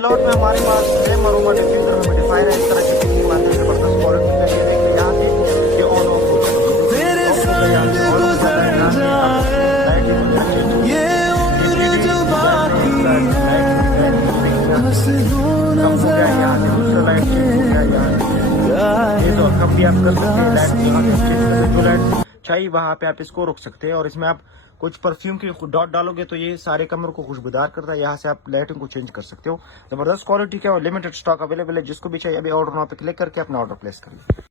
Lot में हमारे पास flame aroma diffuser humidifier है। इस तरह की कितनी मात्रा में जबरदस्त क्वालिटी का ये देखिए यहाँ पे ये ऑन ऑफ हो जाता है। तो कम भी आप कर सकते हैं, लाइट चाहिए वहाँ पे आप इसको रोक सकते हैं। और इसमें आप कुछ परफ्यूम की डॉट डालोगे तो ये सारे कमरों को खुशबूदार करता है। यहाँ से आप लाइटिंग को चेंज कर सकते हो। जबरदस्त क्वालिटी का और लिमिटेड स्टॉक अवेलेबल है। जिसको भी चाहिए अभी ऑर्डर वहाँ पे क्लिक करके अपना ऑर्डर प्लेस करिए।